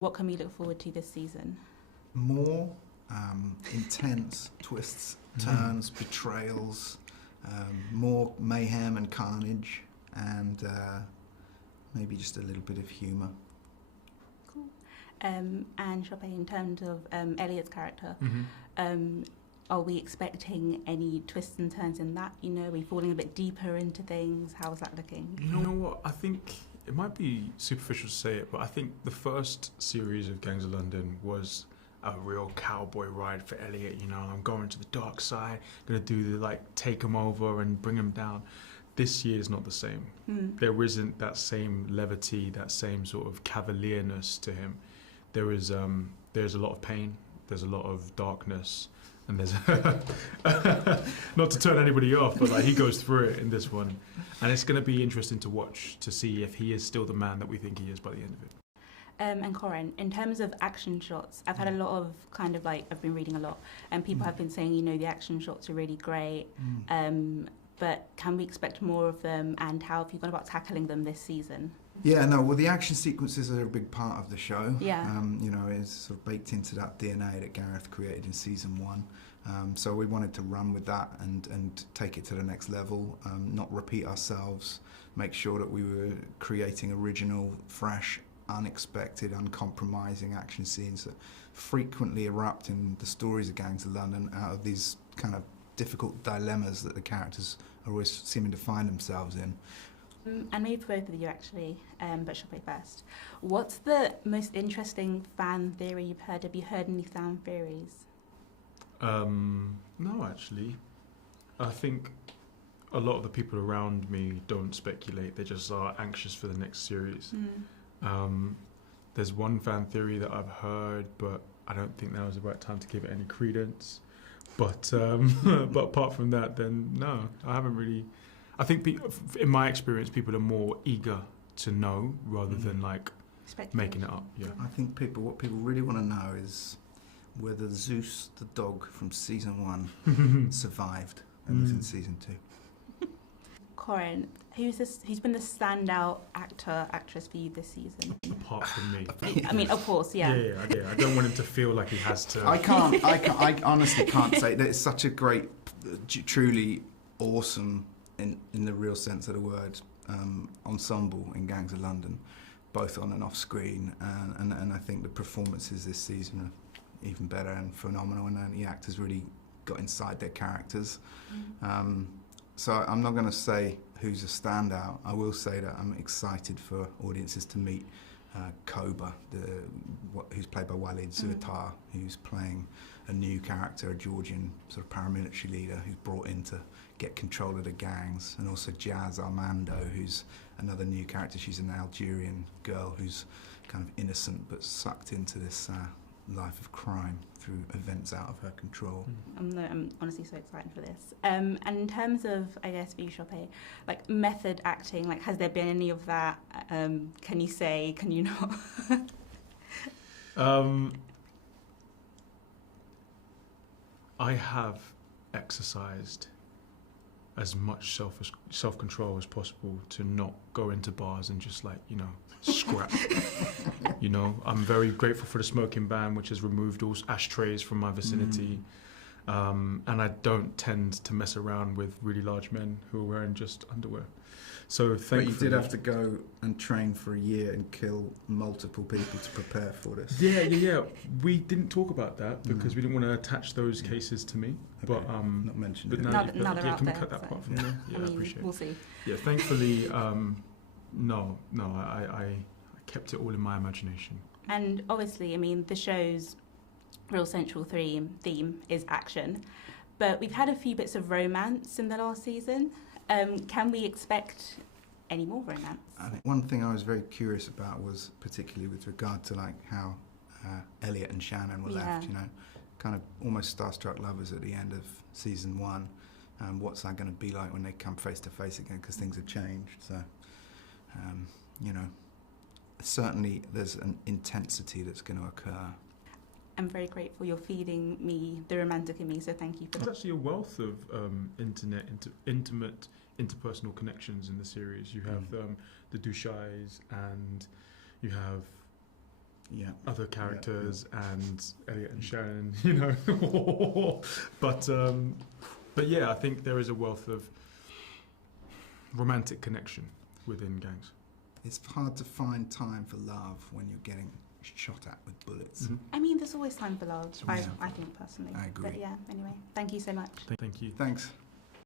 What can we look forward to this season? More intense twists, turns, betrayals, more mayhem and carnage, and maybe just a little bit of humour. Cool. And Sope, in terms of Elliot's character, are we expecting any twists and turns in that? You know, are we falling a bit deeper into things? How's that looking? You know what? I think it might be superficial to say it, but I think the first series of Gangs of London was a real cowboy ride for Elliot. You know, I'm going to the dark side, gonna do the take him over and bring him down. This year is not the same. There isn't that same levity, that same sort of cavalierness to him. There's a lot of pain. There's a lot of darkness. And there's not to turn anybody off, but he goes through it in this one, and it's going to be interesting to watch to see if he is still the man that we think he is by the end of it. And Corin, in terms of action shots, I've had a lot of I've been reading a lot, and people have been saying, the action shots are really great, but can we expect more of them, and how have you gone about tackling them this season? Yeah, no, well, the action sequences are a big part of the show. Yeah. It's sort of baked into that DNA that Gareth created in season 1. So we wanted to run with that and take it to the next level, not repeat ourselves, make sure that we were creating original, fresh, unexpected, uncompromising action scenes that frequently erupt in the stories of Gangs of London out of these kind of difficult dilemmas that the characters are always seeming to find themselves in. And maybe for both of you actually, but Sope first. What's the most interesting fan theory you've heard? Have you heard any fan theories? No, actually. I think a lot of the people around me don't speculate. They just are anxious for the next series. There's one fan theory that I've heard, but I don't think now is the right time to give it any credence. But but apart from that, then no, I haven't really. I think in my experience, people are more eager to know rather than making it up. Yeah. I think what people really want to know is whether Zeus the dog from season 1 survived and is in season 2. Corin, who's been the standout actress for you this season? Apart from me. I mean, of course, yeah. Yeah. I don't want him to feel like he has to. I honestly can't say that. It's such a great, truly awesome, in the real sense of the word, ensemble in Gangs of London, both on and off screen, and I think the performances this season are even better and phenomenal, and the actors really got inside their characters. So I'm not going to say who's a standout. I will say that I'm excited for audiences to meet Koba, who's played by Walid Zuatar, who's playing a new character, a Georgian sort of paramilitary leader who's brought in to get control of the gangs, and also Jazz Armando, who's another new character. She's an Algerian girl who's kind of innocent but sucked into this life of crime through events out of her control. I'm honestly so excited for this. And in terms of, I guess, for you, Sope, method acting, has there been any of that? Can you say, can you not? I have exercised as much self-control as possible to not go into bars and just scrap. I'm very grateful for the smoking ban, which has removed all ashtrays from my vicinity. And I don't tend to mess around with really large men who are wearing just underwear. So thankfully, but you did have to go and train for a year and kill multiple people to prepare for this. Yeah. We didn't talk about that because we didn't want to attach those cases to me. Okay. But not mentioned. Now they're out can we there, cut that part from there? Yeah, I appreciate it. We'll see. Yeah, thankfully, no. I kept it all in my imagination. And obviously, the show's real central theme is action, but we've had a few bits of romance in the last season. Can we expect any more romance? I think one thing I was very curious about was particularly with regard to how Elliot and Shannon were left, kind of almost starstruck lovers at the end of season 1. What's that going to be like when they come face to face again, because things have changed. So, certainly there's an intensity that's going to occur. I'm very grateful you're feeding me the romantic in me, so thank you for that. There's actually a wealth of intimate interpersonal connections in the series. You have the Dushais, and you have Yeah. other characters and Elliot and Sharon, you know. But yeah, I think there is a wealth of romantic connection within gangs. It's hard to find time for love when you're getting shot at with bullets. Mhm. I mean, there's always time for love. Yeah. I think personally. I agree. But yeah, anyway, thank you so much. Thank you. Thanks.